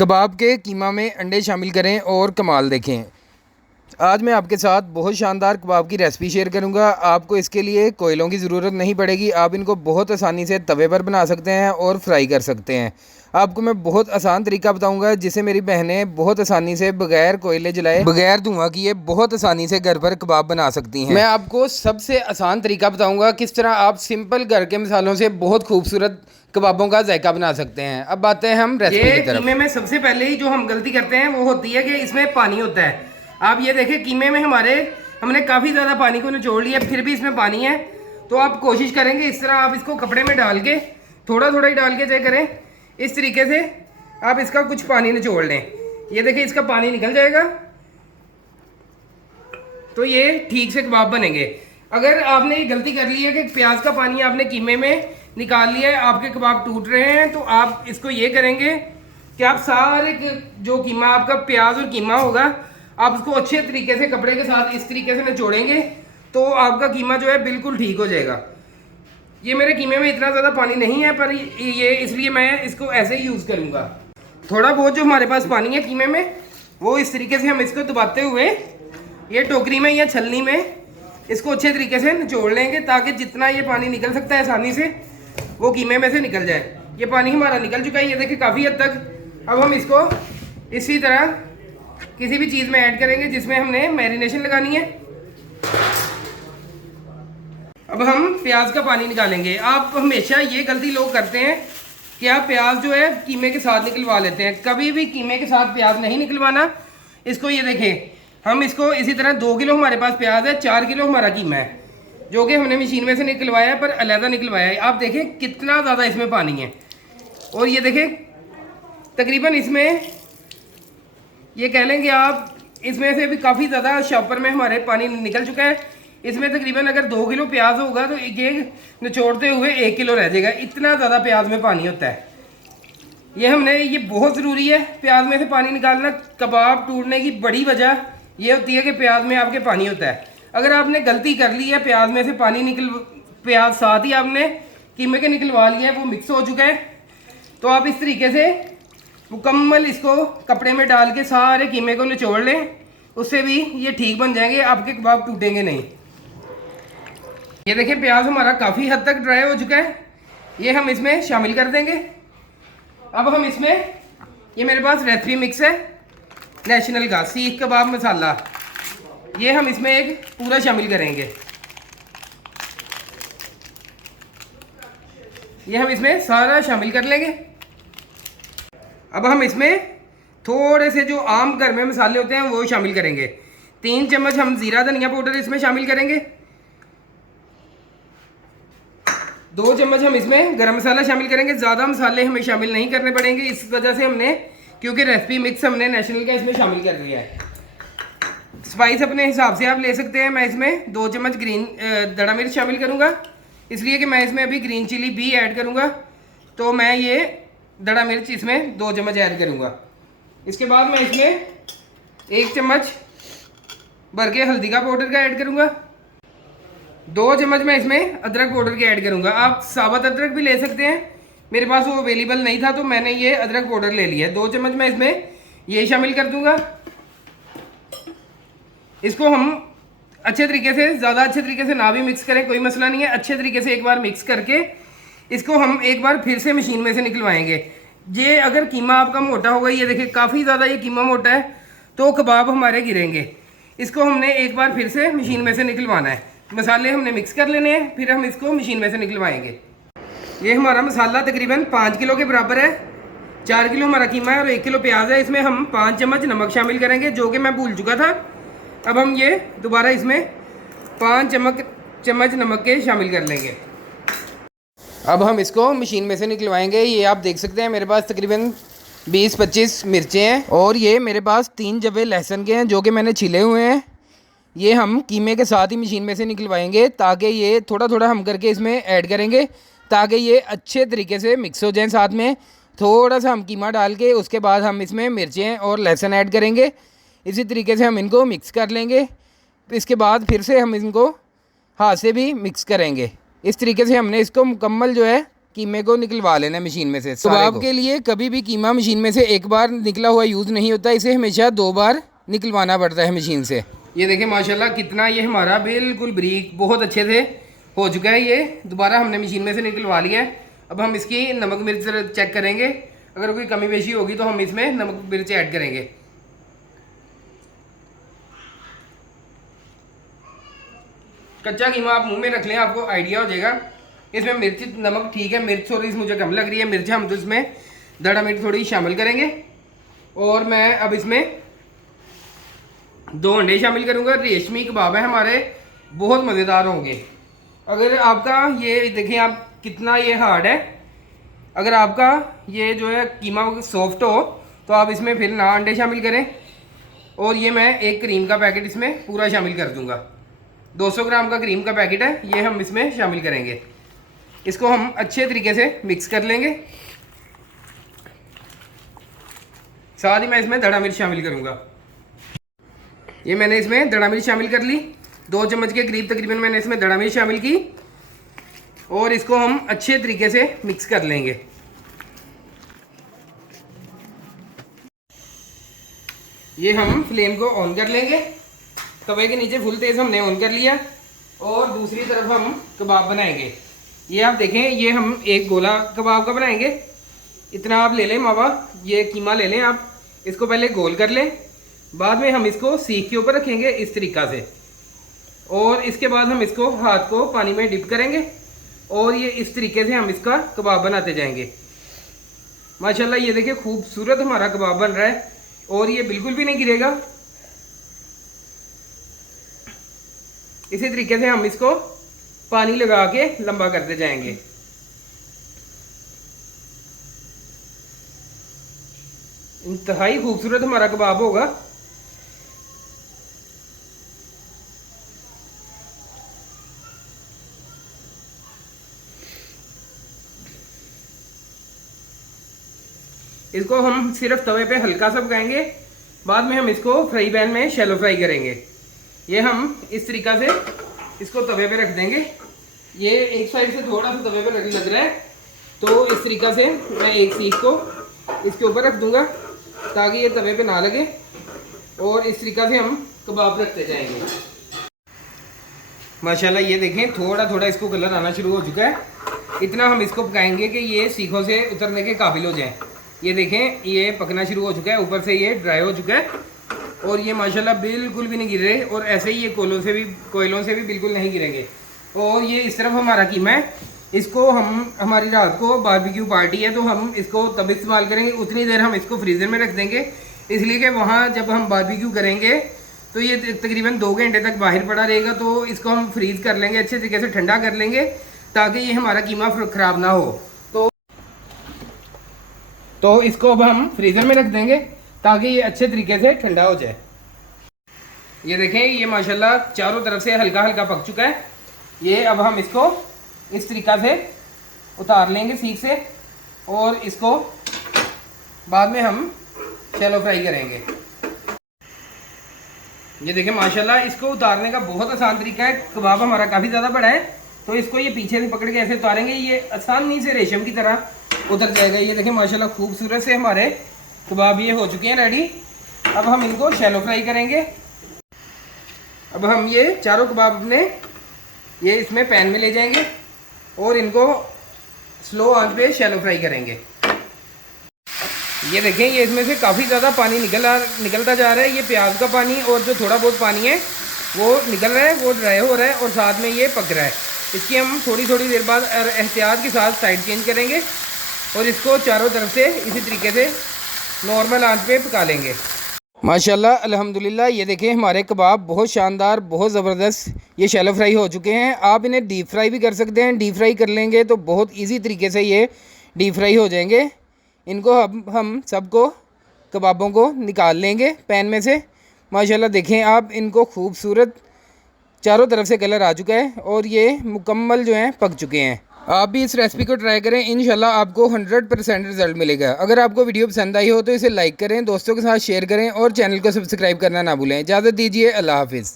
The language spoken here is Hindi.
कबाब के कीमा में अंडे शामिल करें और कमाल देखें। आज मैं आपके साथ बहुत शानदार कबाब की रेसिपी शेयर करूंगा। आपको इसके लिए कोयलों की ज़रूरत नहीं पड़ेगी। आप इनको बहुत आसानी से तवे पर बना सकते हैं और फ्राई कर सकते हैं। आपको मैं बहुत आसान तरीका बताऊंगा जिसे मेरी बहनें बहुत आसानी से बगैर कोयले जलाए, बगैर धुआं किए बहुत आसानी से घर पर कबाब बना सकती हैं। मैं आपको सबसे आसान तरीका बताऊंगा किस तरह आप सिंपल घर के मसालों से बहुत खूबसूरत कबाबों का जायका बना सकते हैं। अब आते हैं हम रेसिपी की तरफ। कीमे में सबसे पहले ही जो हम गलती करते हैं वो होती है कि इसमें पानी होता है। आप ये देखें, कीमे में हमने काफ़ी ज़्यादा पानी को निचोड़ लिया, फिर भी इसमें पानी है। तो आप कोशिश करेंगे इस तरह आप इसको कपड़े में डाल के थोड़ा थोड़ा ही डाल के चेक करें। इस तरीके से आप इसका कुछ पानी निचोड़ लें। ये देखिए, इसका पानी निकल जाएगा तो ये ठीक से कबाब बनेंगे। अगर आपने ये गलती कर ली है कि प्याज का पानी आपने कीमे में निकाल लिया है, आपके कबाब टूट रहे हैं, तो आप इसको ये करेंगे कि आप सारे जो कीमा आपका प्याज और कीमा होगा, आप उसको अच्छे तरीके से कपड़े के साथ इस तरीके से निचोड़ेंगे तो आपका कीमा जो है बिल्कुल ठीक हो जाएगा। ये मेरे कीमे में इतना ज़्यादा पानी नहीं है, पर ये इसलिए मैं इसको ऐसे ही यूज़ करूँगा। थोड़ा बहुत जो हमारे पास पानी है कीमे में, वो इस तरीके से हम इसको दबाते हुए ये टोकरी में या छलनी में इसको अच्छे तरीके से निचोड़ लेंगे, ताकि जितना ये पानी निकल सकता है आसानी से वो कीमे में से निकल जाए। ये पानी हमारा निकल चुका है, ये देखिए काफ़ी हद तक। अब हम इसको इसी तरह किसी भी चीज़ में ऐड करेंगे जिसमें हमने मैरिनेशन लगानी है। अब हम प्याज का पानी निकालेंगे। आप हमेशा ये गलती लोग करते हैं कि आप प्याज जो है कीमे के साथ निकलवा लेते हैं। कभी भी कीमे के साथ प्याज नहीं निकलवाना। इसको ये देखें, हम इसको इसी तरह 2 किलो हमारे पास प्याज है, 4 किलो हमारा कीमा है, जो कि हमने मशीन में से निकलवाया है, पर अलहदा निकलवाया है। आप देखें कितना ज़्यादा इसमें पानी है। और ये देखें तकरीबन इसमें ये कह लेंगे आप, इसमें से भी काफ़ी ज़्यादा शॉपर में हमारे पानी निकल चुका है। इसमें तकरीबन अगर 2 किलो प्याज होगा तो ये निचोड़ते हुए 1 किलो रह जाएगा। इतना ज़्यादा प्याज में पानी होता है। ये बहुत ज़रूरी है प्याज में से पानी निकालना। कबाब टूटने की बड़ी वजह ये होती है कि प्याज में आपके पानी होता है। अगर आपने गलती कर ली है, प्याज में से प्याज साथ ही आपने कीमे के निकलवा लिया है, वो मिक्स हो चुका है, तो आप इस तरीके से मुकम्मल इसको कपड़े में डाल के सारे कीमे को निचोड़ लें। उससे भी ये ठीक बन जाएंगे, आपके कबाब टूटेंगे नहीं। ये देखिए प्याज हमारा काफ़ी हद तक ड्राई हो चुका है। ये हम इसमें शामिल कर देंगे। अब हम इसमें, ये मेरे पास रेसिपी मिक्स है नेशनल का सीख कबाब मसाला, ये हम इसमें एक पूरा शामिल करेंगे। ये हम इसमें सारा शामिल कर लेंगे। अब हम इसमें थोड़े से जो आम घर में मसाले होते हैं वो शामिल करेंगे। 3 चम्मच हम ज़ीरा धनिया पाउडर इसमें शामिल करेंगे। 2 चम्मच हम इसमें गरम मसाला शामिल करेंगे। ज़्यादा मसाले हमें शामिल नहीं करने पड़ेंगे, इस वजह से हमने, क्योंकि रेसिपी मिक्स हमने नेशनल का इसमें शामिल कर दिया है। स्पाइस अपने हिसाब से आप ले सकते हैं। मैं इसमें 2 चम्मच ग्रीन दड़ा मिर्च शामिल करूँगा, इसलिए कि मैं इसमें अभी ग्रीन चिली भी ऐड करूँगा, तो मैं ये दड़ा मिर्च इसमें 2 चम्मच ऐड करूँगा। इसके बाद मैं इसमें 1 चम्मच भर के हल्दी का पाउडर का ऐड करूँगा। 2 चम्मच मैं इसमें अदरक पाउडर के ऐड करूँगा। आप साबुत अदरक भी ले सकते हैं, मेरे पास वो अवेलेबल नहीं था तो मैंने ये अदरक पाउडर ले लिया है। 2 चम्मच मैं इसमें ये शामिल कर दूँगा। इसको हम अच्छे तरीके से, ज़्यादा अच्छे तरीके से ना भी मिक्स करें कोई मसला नहीं है, अच्छे तरीके से एक बार मिक्स करके इसको हम एक बार फिर से मशीन में से निकलवाएंगे। ये अगर कीमा आपका मोटा होगा, ये देखिए काफ़ी ज़्यादा ये कीमा मोटा है, तो कबाब हमारे गिरेंगे। इसको हमने एक बार फिर से मशीन में से निकलवाना है। मसाले हमने मिक्स कर लेने हैं, फिर हम इसको मशीन में से निकलवाएंगे। ये हमारा मसाला तकरीबन 5 किलो के बराबर है। 4 किलो हमारा कीमा है और 1 किलो प्याज है। इसमें हम 5 चम्मच नमक शामिल करेंगे, जो कि मैं भूल चुका था। अब हम ये दोबारा इसमें 5 चम्मच नमक के शामिल कर लेंगे। अब हम इसको मशीन में से निकलवाएंगे। ये आप देख सकते हैं मेरे पास तकरीबन 20-25 मिर्चें हैं और ये मेरे पास 3 जवे लहसुन के हैं, जो कि मैंने छिले हुए हैं। ये हम कीमे के साथ ही मशीन में से निकलवाएंगे, ताकि ये थोड़ा थोड़ा हम करके इसमें ऐड करेंगे, ताकि ये अच्छे तरीके से मिक्स हो जाएं। साथ में थोड़ा सा हम कीमा डाल के उसके बाद हम इसमें मिर्चें और लहसुन ऐड करेंगे। इसी तरीके से हम इनको मिक्स कर लेंगे। इसके बाद फिर से हम इनको हाथ से भी मिक्स करेंगे। इस तरीके से हमने इसको मुकम्मल जो है कीमे को निकलवा लेना है मशीन में से। कबाब के लिए कभी भी कीमा मशीन में से एक बार निकला हुआ यूज़ नहीं होता, इसे हमेशा 2 बार निकलवाना पड़ता है मशीन से। ये देखें माशाल्लाह कितना ये हमारा बिल्कुल बारीक बहुत अच्छे से हो चुका है। ये दोबारा हमने मशीन में से निकलवा लिया है। अब हम इसकी नमक मिर्च चेक करेंगे, अगर कोई कमी बेशी होगी तो हम इसमें नमक मिर्च ऐड करेंगे। कच्चा कीमा आप मुंह में रख लें, आपको आइडिया हो जाएगा। इसमें मिर्च नमक ठीक है, मिर्च थोड़ी मुझे कम लग रही है मिर्च, हम तो इसमें दड़ा मिर्च थोड़ी शामिल करेंगे। और मैं अब इसमें 2 अंडे शामिल करूंगा। रेशमी कबाब है हमारे, बहुत मज़ेदार होंगे। अगर आपका ये देखें आप कितना ये हार्ड है, अगर आपका ये जो है कीमा सॉफ्ट हो तो आप इसमें फिर ना अंडे शामिल करें। और ये मैं एक क्रीम का पैकेट इसमें पूरा शामिल कर दूंगा। 200 ग्राम का क्रीम का पैकेट है, ये हम इसमें शामिल करेंगे। इसको हम अच्छे तरीके से मिक्स कर लेंगे। साथ ही मैं इसमें दड़ा मिर्च शामिल करूंगा। ये मैंने इसमें दड़ा मिर्च शामिल कर ली, 2 चम्मच के करीब तकरीबन मैंने इसमें दड़ा मिर्च शामिल की। और इसको हम अच्छे तरीके से मिक्स कर लेंगे। ये हम फ्लेम को ऑन कर लेंगे, तवे के नीचे फुल तेज़ हमने ऑन कर लिया। और दूसरी तरफ हम कबाब बनाएंगे। ये आप देखें, ये हम एक गोला कबाब का बनाएंगे। इतना आप ले लें मावा, ये कीमा ले लें आप, इसको पहले गोल कर लें, बाद में हम इसको सीख के ऊपर रखेंगे इस तरीक़ा से। और इसके बाद हम इसको हाथ को पानी में डिप करेंगे और ये इस तरीके से हम इसका कबाब बनाते जाएंगे। माशाल्लाह ये देखिए खूबसूरत हमारा कबाब बन रहा है और ये बिल्कुल भी नहीं गिरेगा। इसी तरीके से हम इसको पानी लगा के लंबा करते जाएंगे। इंतहाई खूबसूरत हमारा कबाब होगा। इसको हम सिर्फ तवे पे हल्का सा पकाएंगे, बाद में हम इसको फ्राई पैन में शैलो फ्राई करेंगे। ये हम इस तरीका से इसको तवे पे रख देंगे। ये एक साइड से थोड़ा सा तवे पे लग रहा है, तो इस तरीका से मैं एक सीख को इसके ऊपर रख दूंगा ताकि ये तवे पे ना लगे। और इस तरीका से हम कबाब रखते जाएंगे। माशाल्लाह ये देखें थोड़ा थोड़ा इसको कलर आना शुरू हो चुका है। इतना हम इसको पकाएंगे कि ये सीखों से उतरने के काबिल हो जाए। ये देखें ये पकना शुरू हो चुका है, ऊपर से ये ड्राई हो चुका है और ये माशाल्लाह बिल्कुल भी नहीं गिर रहे। और ऐसे ही ये कोयलों से भी बिल्कुल नहीं गिरेंगे। और ये इस तरफ हमारा कीमा है, इसको हम हमारी रात को बारबेक्यू पार्टी है तो हम इसको तब इस्तेमाल करेंगे। उतनी देर हम इसको फ्रीज़र में रख देंगे, इसलिए कि वहाँ जब हम बारबेक्यू करेंगे तो ये तकरीबन 2 घंटे तक बाहर पड़ा रहेगा। तो इसको हम फ्रीज़ कर लेंगे, अच्छे तरीके से ठंडा कर लेंगे ताकि ये हमारा कीमा ख़राब ना हो। तो इसको अब हम फ्रीज़र में रख देंगे ताकि ये अच्छे तरीके से ठंडा हो जाए। ये देखें ये माशाल्लाह चारों तरफ से हल्का हल्का पक चुका है। ये अब हम इसको इस तरीक़ा से उतार लेंगे सीख से और इसको बाद में हम शैलो फ्राई करेंगे। ये देखें माशाल्लाह इसको उतारने का बहुत आसान तरीका है। कबाब हमारा काफ़ी ज़्यादा बड़ा है तो इसको ये पीछे से पकड़ के ऐसे उतारेंगे, ये आसानी से रेशम की तरह उतर जाएगा। ये देखें माशाल्लाह खूबसूरत से हमारे कबाब ये हो चुके हैं रेडी। अब हम इनको शैलो फ्राई करेंगे। अब हम ये चारों कबाब अपने ये इसमें पैन में ले जाएंगे और इनको स्लो आंच पे शैलो फ्राई करेंगे। ये देखें ये इसमें से काफ़ी ज़्यादा पानी निकलता जा रहा है। ये प्याज का पानी और जो थोड़ा बहुत पानी है वो निकल रहा है, वो ड्राई हो रहा है और साथ में ये पक रहा है। इसकी हम थोड़ी थोड़ी देर बाद एहतियात के साथ साइड चेंज करेंगे और इसको चारों तरफ से इसी तरीके से नॉर्मल आंच पे पका लेंगे। माशाल्लाह अल्हम्दुलिल्लाह ये देखें हमारे कबाब बहुत शानदार बहुत ज़बरदस्त ये शैलो फ्राई हो चुके हैं। आप इन्हें डीप फ्राई भी कर सकते हैं, डीप फ्राई कर लेंगे तो बहुत इजी तरीके से ये डीप फ्राई हो जाएंगे। इनको हम सबको कबाबों को निकाल लेंगे पैन में से। माशाल्लाह देखें आप इनको खूबसूरत चारों तरफ से कलर आ चुका है और ये मुकम्मल जो हैं पक चुके हैं। आप भी इस रेसिपी को ट्राई करें, इंशाल्लाह आपको 100% रिजल्ट मिलेगा। अगर आपको वीडियो पसंद आई हो तो इसे लाइक करें, दोस्तों के साथ शेयर करें और चैनल को सब्सक्राइब करना ना भूलें। इजाज़त दीजिए, अल्लाह हाफिज़।